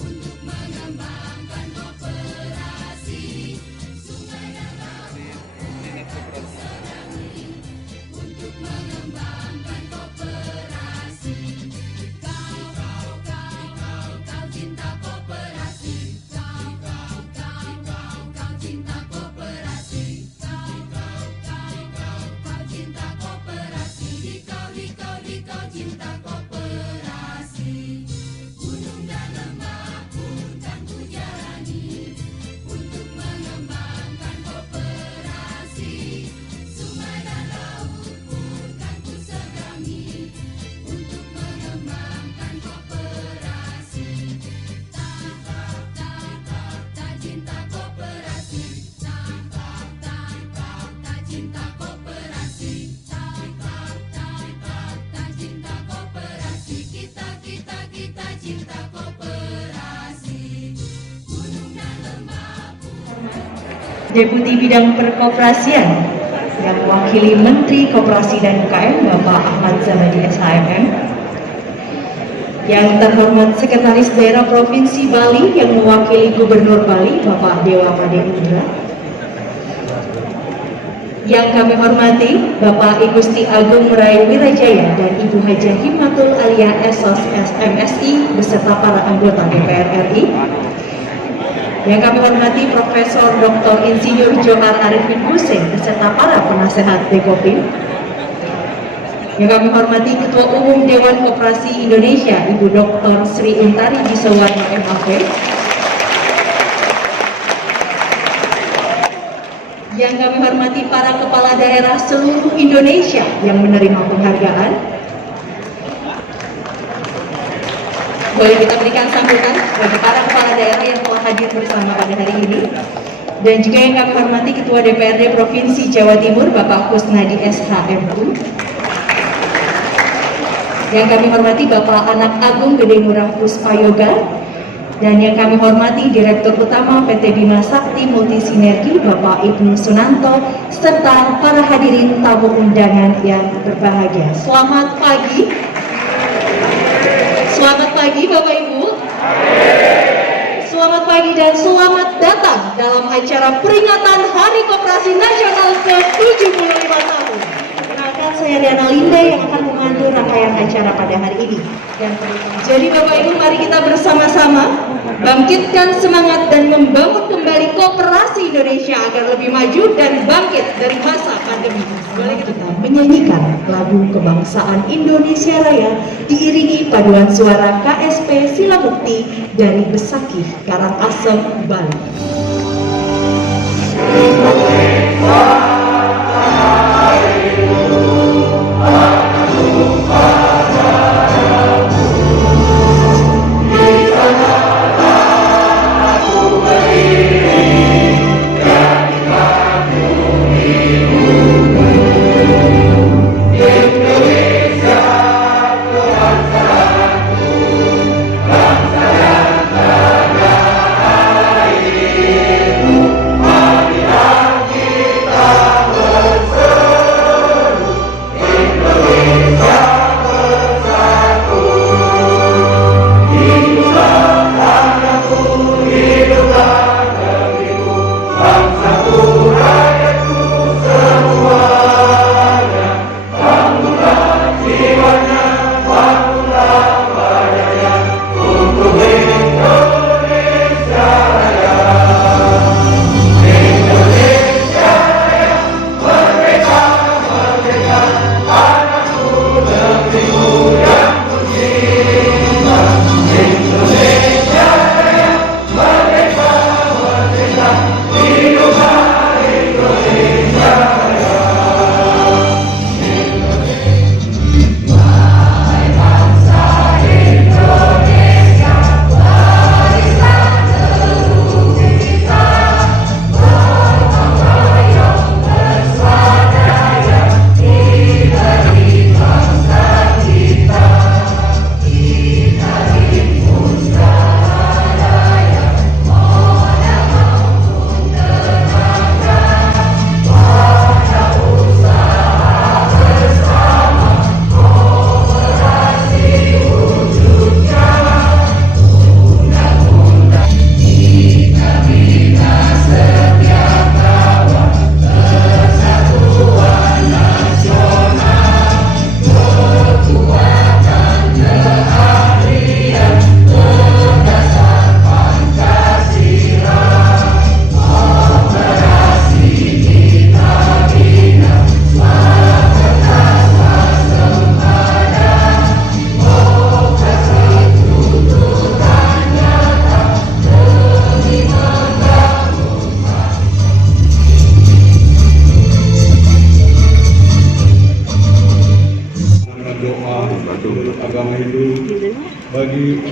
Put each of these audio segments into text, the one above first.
untuk mengembangkan koperasi sungai dan laut bersadapi untuk mengembangkan koperasi. Kau cinta koperasi. Kau cinta koperasi. Kau cinta koperasi. Kau cinta koperasi. Gunung dan lembah pun kan ku jalani untuk mengembangkan koperasi. Sungai dan laut pun kan ku seberangi untuk mengembangkan koperasi. Tak cinta koperasi. Tak cinta koperasi. Tak cinta koperasi. Kita cinta koperasi. Gunung dan lembah pun. Deputi Bidang Perkoperasian yang mewakili Menteri Koperasi dan UKM Bapak Ahmad Zamadi SHMM, yang terhormat Sekretaris Daerah Provinsi Bali yang mewakili Gubernur Bali Bapak Dewa Made Indra, yang kami hormati Bapak I Gusti Agung Rai Wirajaya dan Ibu Hajah Himmatul Aliyah SOS MSI beserta para anggota DPR RI, yang kami hormati Profesor Dr. Insinyur Johar Arifin Hussein beserta para penasehat Dekopim, yang kami hormati Ketua Umum Dewan Koperasi Indonesia Ibu Dr. Sri Untari Bisowarno MAP, yang kami hormati para kepala daerah seluruh Indonesia yang menerima penghargaan. Boleh kita berikan sambutan bagi para kepala daerah yang telah hadir bersama pada hari ini. Dan juga yang kami hormati Ketua DPRD Provinsi Jawa Timur Bapak Kusnadi SHMU, yang kami hormati Bapak Anak Agung Gede Murah Puspayoga, dan yang kami hormati Direktur Utama PT Bima Sakti Multisinergi Bapak Ibnu Sunanto, serta para hadirin tamu undangan yang berbahagia. Selamat pagi. Selamat pagi Bapak Ibu. Selamat pagi dan selamat datang dalam acara peringatan Hari Koperasi Nasional ke-75 tahun. Perkenalkan, saya Diana Linda yang akan memandu rangkaian acara pada hari ini. Jadi Bapak Ibu, mari kita bersama-sama bangkitkan semangat dan membangun kembali koperasi Indonesia agar lebih maju dan bangkit dari masa pandemi. Boleh kita menyanyikan lagu kebangsaan Indonesia Raya diiringi paduan suara KSP Sila Bukti dari Besakih, Karangasem, Bali. Kita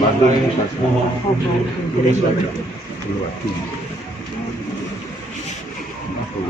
Bandung. Mohon ini saja.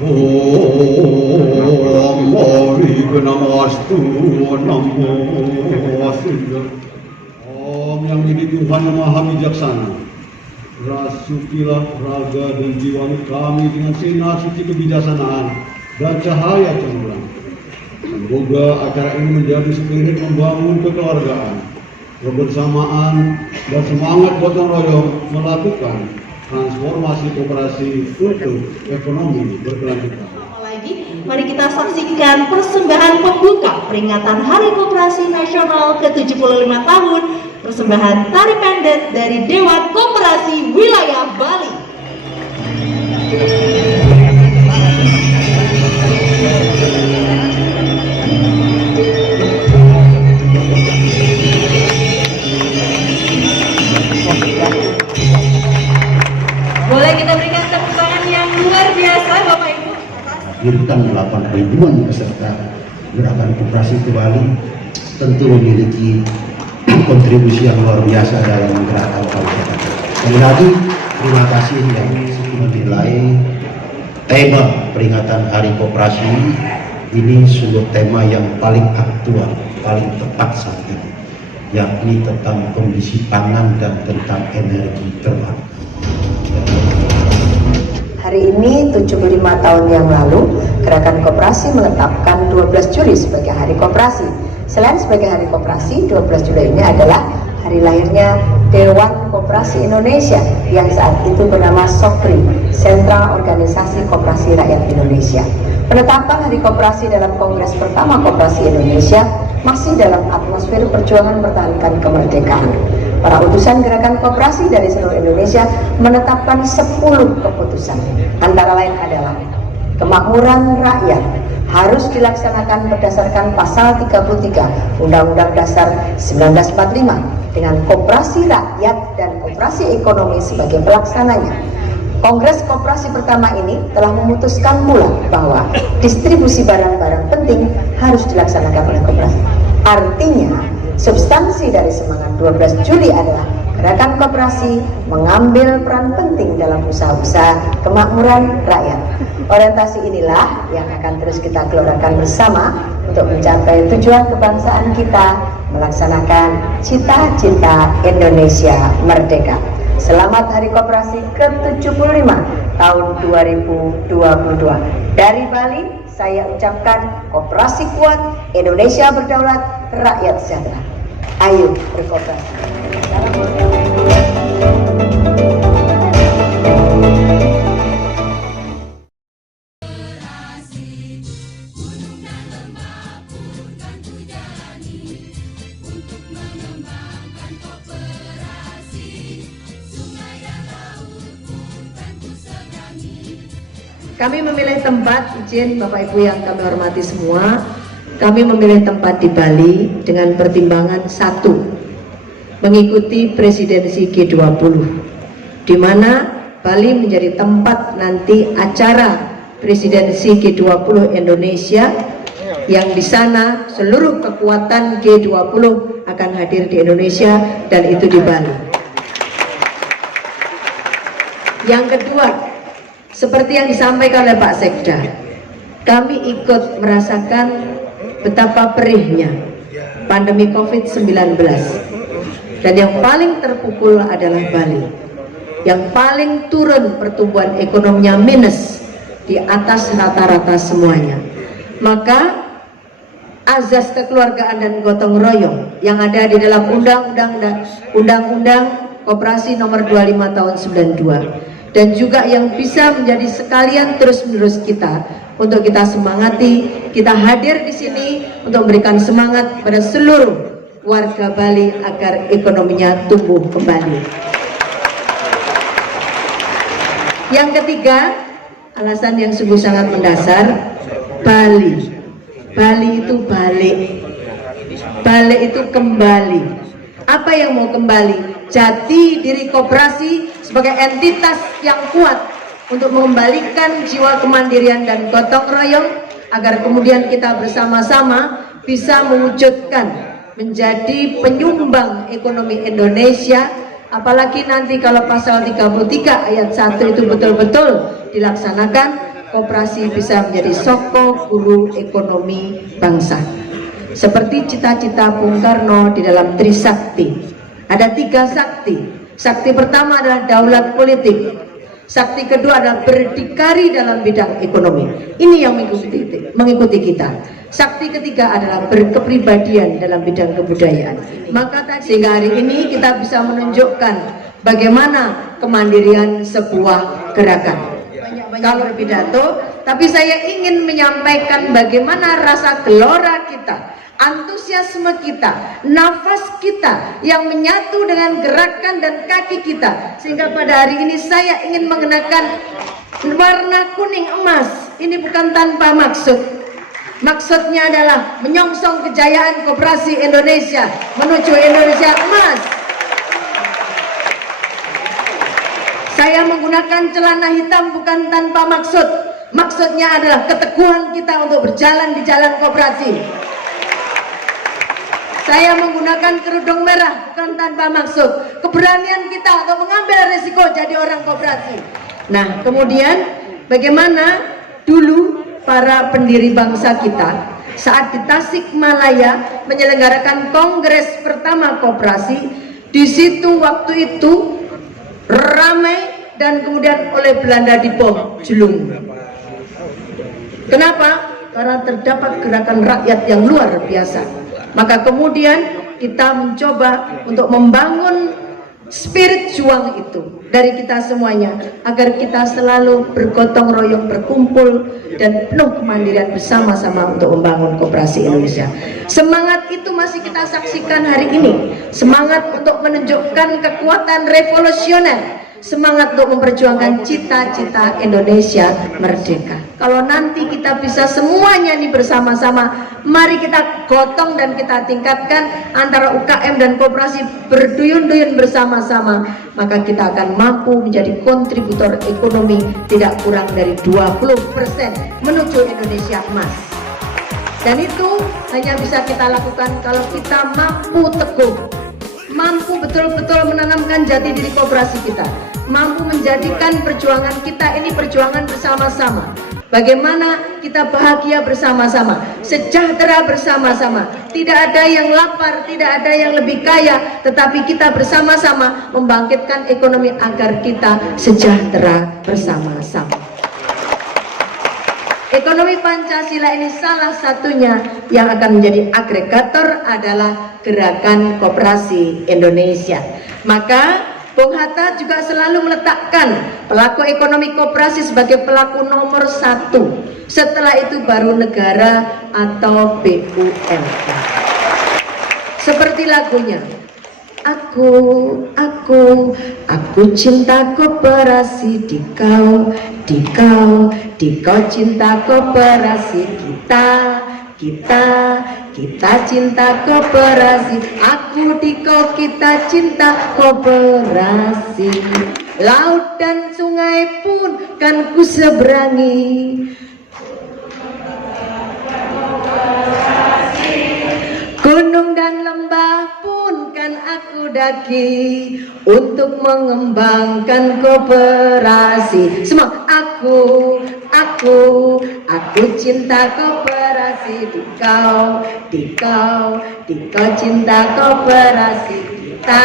Om Mari Namastu Namo Surya. Om yang ini Tuhan yang Maha Bijaksana, rasukilah raga dan jiwa kami dengan sinar suci kebijaksanaan dan cahaya cemerlang. Semoga acara ini menjadi spirit membangun kekeluargaan, kebersamaan, dan semangat gotong royong melakukan transformasi koperasi untuk ekonomi berkelanjutan. Lagi, mari kita saksikan persembahan pembuka peringatan Hari Koperasi Nasional ke-75 tahun, persembahan tari pendek dari Dewan Koperasi Wilayah Bali. Boleh kita berikan tepuk tangan yang luar biasa Bapak Ibu. Bintang 8 ribuan peserta gerakan koperasi ke Bali tentu memiliki kontribusi yang luar biasa dalam gerakan pariwisata. Sekali lagi terima kasih yang menilai tema peringatan Hari Koperasi ini sungguh tema yang paling aktual, paling tepat saat ini, yakni tentang kondisi pangan dan tentang energi terbarukan. Hari ini 75 tahun yang lalu, Gerakan Koperasi menetapkan 12 Juli sebagai Hari Koperasi. Selain sebagai Hari Koperasi, 12 Juli ini adalah hari lahirnya Dewan Koperasi Indonesia yang saat itu bernama SOKRI, Sentra Organisasi Koperasi Rakyat Indonesia. Penetapan Hari Koperasi dalam Kongres pertama Koperasi Indonesia masih dalam atmosfer perjuangan mempertahankan kemerdekaan. Para utusan gerakan koperasi dari seluruh Indonesia menetapkan 10 keputusan. Antara lain adalah kemakmuran rakyat harus dilaksanakan berdasarkan pasal 33 Undang-Undang Dasar 1945 dengan koperasi rakyat dan koperasi ekonomi sebagai pelaksananya. Kongres koperasi pertama ini telah memutuskan pula bahwa distribusi barang-barang penting harus dilaksanakan oleh koperasi. Artinya, substansi dari semangat 12 Juli adalah gerakan koperasi mengambil peran penting dalam usaha-usaha kemakmuran rakyat. Orientasi inilah yang akan terus kita gelorkan bersama untuk mencapai tujuan kebangsaan kita, melaksanakan cita-cita Indonesia merdeka. Selamat Hari Koperasi ke-75 tahun 2022. Dari Bali, saya ucapkan koperasi kuat, Indonesia berdaulat, rakyat sejahtera. Ayo berkoperasi. Gunung dan lembah pun tentu jalani untuk mengembangkan koperasi. Sungai dan laut pun tentu seberangi. Kami memilih tempat, izin Bapak Ibu yang kami hormati semua, kami memilih tempat di Bali dengan pertimbangan satu, mengikuti presidensi G20, di mana Bali menjadi tempat nanti acara presidensi G20 Indonesia, yang di sana seluruh kekuatan G20 akan hadir di Indonesia dan itu di Bali. Yang kedua, seperti yang disampaikan oleh Pak Sekda, kami ikut merasakan betapa perihnya pandemi COVID-19, dan yang paling terpukul adalah Bali, yang paling turun pertumbuhan ekonominya minus di atas rata-rata semuanya. Maka azas kekeluargaan dan gotong royong yang ada di dalam Undang-Undang Koperasi Nomor 25 Tahun 92, dan juga yang bisa menjadi sekalian terus-menerus kita untuk kita semangati, kita hadir di sini untuk memberikan semangat pada seluruh warga Bali agar ekonominya tumbuh kembali. Yang ketiga, alasan yang sungguh sangat mendasar, Bali. Bali itu balik. Balik itu kembali. Apa yang mau kembali? Jati diri koperasi sebagai entitas yang kuat untuk mengembalikan jiwa kemandirian dan gotong royong, agar kemudian kita bersama-sama bisa mewujudkan menjadi penyumbang ekonomi Indonesia, apalagi nanti kalau pasal 33 ayat 1 itu betul-betul dilaksanakan, koperasi bisa menjadi soko guru ekonomi bangsa. Seperti cita-cita Bung Karno di dalam Trisakti. Ada 3 sakti. Sakti pertama adalah daulat politik. Sakti kedua adalah berdikari dalam bidang ekonomi. Ini yang mengikuti kita. Sakti ketiga adalah berkepribadian dalam bidang kebudayaan. Maka sehingga hari ini kita bisa menunjukkan bagaimana kemandirian sebuah gerakan. Kalau pidato, tapi saya ingin menyampaikan bagaimana rasa gelora kita, antusiasme kita, nafas kita yang menyatu dengan gerakan dan kaki kita, sehingga pada hari ini saya ingin mengenakan warna kuning emas. Ini bukan tanpa maksud. Maksudnya adalah menyongsong kejayaan koperasi Indonesia menuju Indonesia emas. Saya menggunakan celana hitam bukan tanpa maksud. Maksudnya adalah keteguhan kita untuk berjalan di jalan koperasi. Saya menggunakan kerudung merah bukan tanpa maksud. Keberanian kita untuk mengambil risiko jadi orang koperasi. Nah, kemudian bagaimana dulu para pendiri bangsa kita saat di Tasikmalaya menyelenggarakan kongres pertama koperasi. Di situ waktu itu ramai dan kemudian oleh Belanda dibom Jelung. Kenapa? Karena terdapat gerakan rakyat yang luar biasa. Maka kemudian kita mencoba untuk membangun spirit juang itu dari kita semuanya, agar kita selalu bergotong royong, berkumpul dan penuh kemandirian bersama-sama untuk membangun koperasi Indonesia. Semangat itu masih kita saksikan hari ini. Semangat untuk menunjukkan kekuatan revolusioner, semangat untuk memperjuangkan cita-cita Indonesia merdeka. Kalau nanti kita bisa semuanya ini bersama-sama, mari kita gotong dan kita tingkatkan antara UKM dan koperasi berduyun-duyun bersama-sama, maka kita akan mampu menjadi kontributor ekonomi tidak kurang dari 20% menuju Indonesia emas. Dan itu hanya bisa kita lakukan kalau kita mampu teguh, mampu betul-betul menanamkan jati diri koperasi kita, mampu menjadikan perjuangan kita ini perjuangan bersama-sama. Bagaimana kita bahagia bersama-sama, sejahtera bersama-sama. Tidak ada yang lapar, tidak ada yang lebih kaya, tetapi kita bersama-sama membangkitkan ekonomi agar kita sejahtera bersama-sama. Ekonomi Pancasila ini salah satunya yang akan menjadi agregator adalah Gerakan Koperasi Indonesia. Maka Bung Hatta juga selalu meletakkan pelaku ekonomi koperasi sebagai pelaku nomor 1. Setelah itu baru negara atau BUMN. Seperti lagunya, Aku cinta koperasi, di kau cinta koperasi, kita cinta koperasi, aku di kau kita cinta koperasi. Laut dan sungai pun kan ku seberangi, gunung dan lembah pun kan aku daki untuk mengembangkan koperasi. Semua aku cinta koperasi, di kau cinta koperasi, kita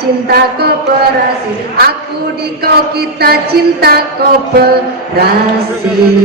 cinta koperasi, aku di kau kita cinta koperasi.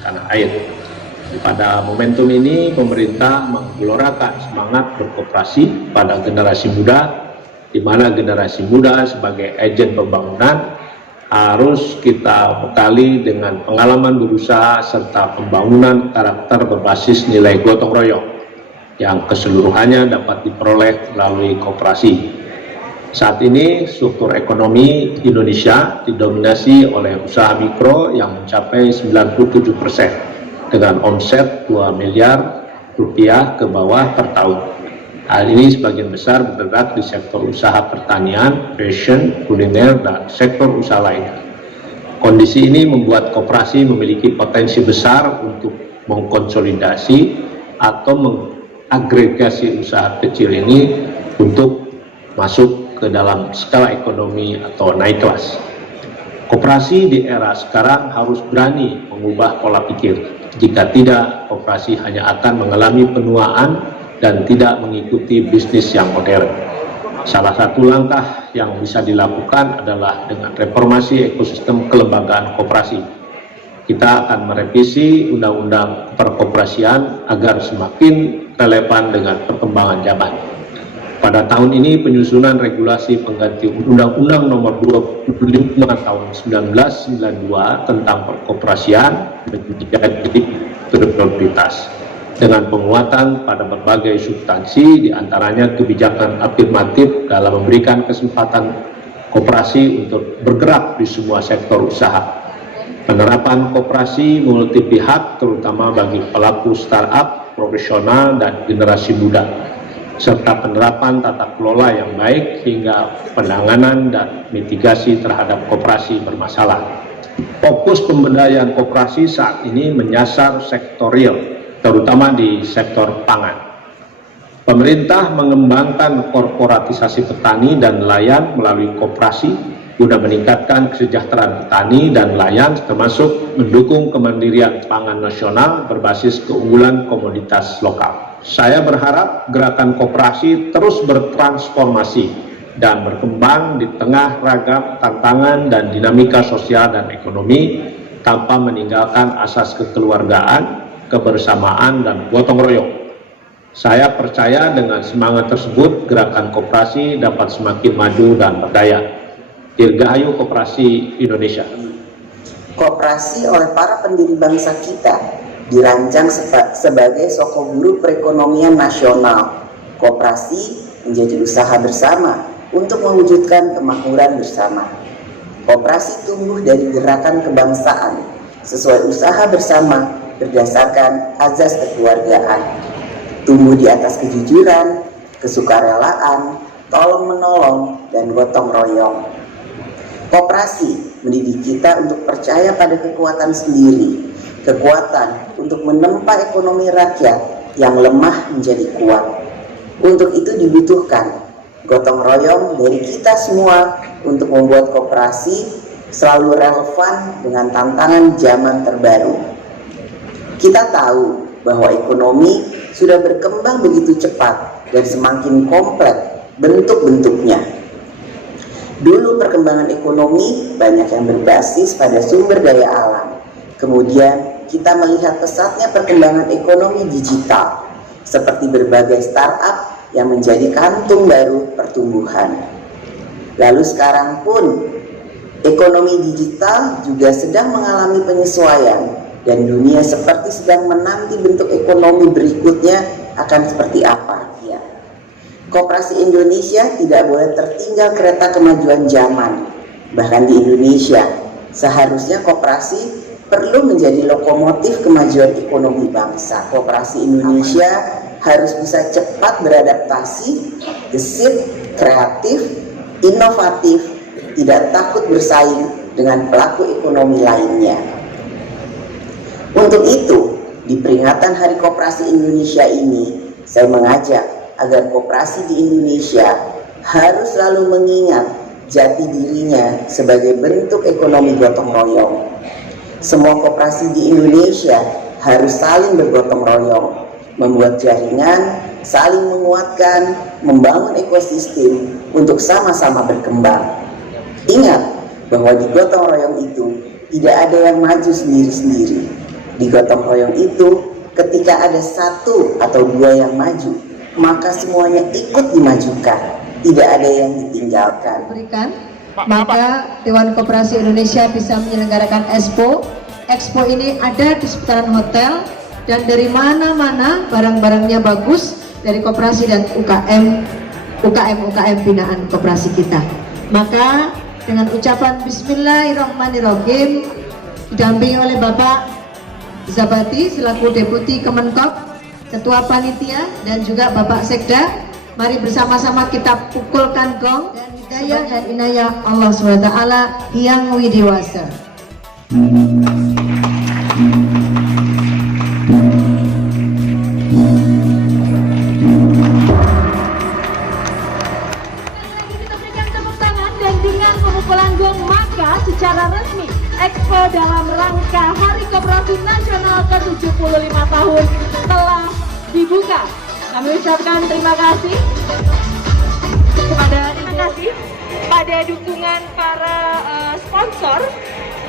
Tanah air. Pada momentum ini pemerintah menggelorakan semangat berkoperasi pada generasi muda, di mana generasi muda sebagai agen pembangunan harus kita bekali dengan pengalaman berusaha serta pembangunan karakter berbasis nilai gotong royong yang keseluruhannya dapat diperoleh melalui koperasi. Saat ini struktur ekonomi Indonesia didominasi oleh usaha mikro yang mencapai 97% dengan omset 2 miliar rupiah ke bawah per tahun. Hal ini sebagian besar bergerak di sektor usaha pertanian, fashion, kuliner, dan sektor usaha lainnya. Kondisi ini membuat koperasi memiliki potensi besar untuk mengkonsolidasi atau mengagregasi usaha kecil ini untuk masuk ke dalam skala ekonomi atau naik kelas. Koperasi di era sekarang harus berani mengubah pola pikir. Jika tidak, koperasi hanya akan mengalami penuaan dan tidak mengikuti bisnis yang modern. Salah satu langkah yang bisa dilakukan adalah dengan reformasi ekosistem kelembagaan koperasi. Kita akan merevisi undang-undang perkoperasian agar semakin relevan dengan perkembangan zaman. Pada tahun ini penyusunan regulasi pengganti Undang-Undang Nomor 25 Tahun 1992 tentang perkoperasian menjadi prioritas, dengan penguatan pada berbagai substansi, diantaranya kebijakan afirmatif dalam memberikan kesempatan koperasi untuk bergerak di semua sektor usaha. Penerapan koperasi multi pihak terutama bagi pelaku startup, profesional, dan generasi muda, serta penerapan tata kelola yang baik hingga penanganan dan mitigasi terhadap koperasi bermasalah. Fokus pemberdayaan koperasi saat ini menyasar sektor real, terutama di sektor pangan. Pemerintah mengembangkan korporatisasi petani dan nelayan melalui koperasi guna meningkatkan kesejahteraan petani dan nelayan, termasuk mendukung kemandirian pangan nasional berbasis keunggulan komoditas lokal. Saya berharap gerakan koperasi terus bertransformasi dan berkembang di tengah ragam tantangan dan dinamika sosial dan ekonomi tanpa meninggalkan asas kekeluargaan, kebersamaan, dan gotong royong. Saya percaya dengan semangat tersebut gerakan koperasi dapat semakin maju dan berdaya. Dirgahayu Koperasi Indonesia. Koperasi oleh para pendiri bangsa kita dirancang sebagai sokoguru perekonomian nasional. Koperasi menjadi usaha bersama untuk mewujudkan kemakmuran bersama. Koperasi tumbuh dari gerakan kebangsaan sesuai usaha bersama berdasarkan azas kekeluargaan, tumbuh di atas kejujuran, kesukarelaan, tolong-menolong, dan gotong royong. Koperasi mendidik kita untuk percaya pada kekuatan sendiri, kekuatan untuk menempa ekonomi rakyat yang lemah menjadi kuat. Untuk itu dibutuhkan gotong royong dari kita semua untuk membuat koperasi selalu relevan dengan tantangan zaman terbaru. Kita tahu bahwa ekonomi sudah berkembang begitu cepat dan semakin kompleks bentuk-bentuknya. Dulu perkembangan ekonomi banyak yang berbasis pada sumber daya alam. Kemudian kita melihat pesatnya perkembangan ekonomi digital, seperti berbagai startup yang menjadi kantung baru pertumbuhan. Lalu sekarang pun ekonomi digital juga sedang mengalami penyesuaian, dan dunia seperti sedang menanti bentuk ekonomi berikutnya akan seperti apa. Ya. Koperasi Indonesia tidak boleh tertinggal kereta kemajuan zaman. Bahkan di Indonesia, seharusnya koperasi perlu menjadi lokomotif kemajuan ekonomi bangsa. Koperasi Indonesia harus bisa cepat beradaptasi, gesit, kreatif, inovatif, tidak takut bersaing dengan pelaku ekonomi lainnya. Untuk itu, di peringatan Hari Koperasi Indonesia ini, saya mengajak agar koperasi di Indonesia harus selalu mengingat jati dirinya sebagai bentuk ekonomi gotong royong. Semua koperasi di Indonesia harus saling bergotong royong, membuat jaringan, saling menguatkan, membangun ekosistem untuk sama-sama berkembang. Ingat bahwa di gotong royong itu tidak ada yang maju sendiri-sendiri. Di gotong royong itu, ketika ada satu atau dua yang maju, maka semuanya ikut dimajukan, tidak ada yang ditinggalkan. Berikan maka Dewan Koperasi Indonesia bisa menyelenggarakan Expo. Expo ini ada di seputaran hotel dan dari mana-mana barang-barangnya bagus dari koperasi dan UKM binaan koperasi kita. Maka dengan ucapan Bismillahirrahmanirrahim didampingi oleh Bapak Zabati selaku Deputi Kemenkop, Ketua Panitia dan juga Bapak Sekda, mari bersama-sama kita pukulkan gong dan hidayah dan inayah Allah SWT yang widiwasa. Pemukulan gong, maka secara resmi Expo dalam rangka Hari Koperasi Nasional ke-75 tahun telah dibuka. Kami ucapkan terima kasih pada dukungan para sponsor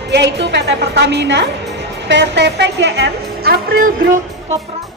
yaitu PT Pertamina, PT PGN, April Group, Koperasi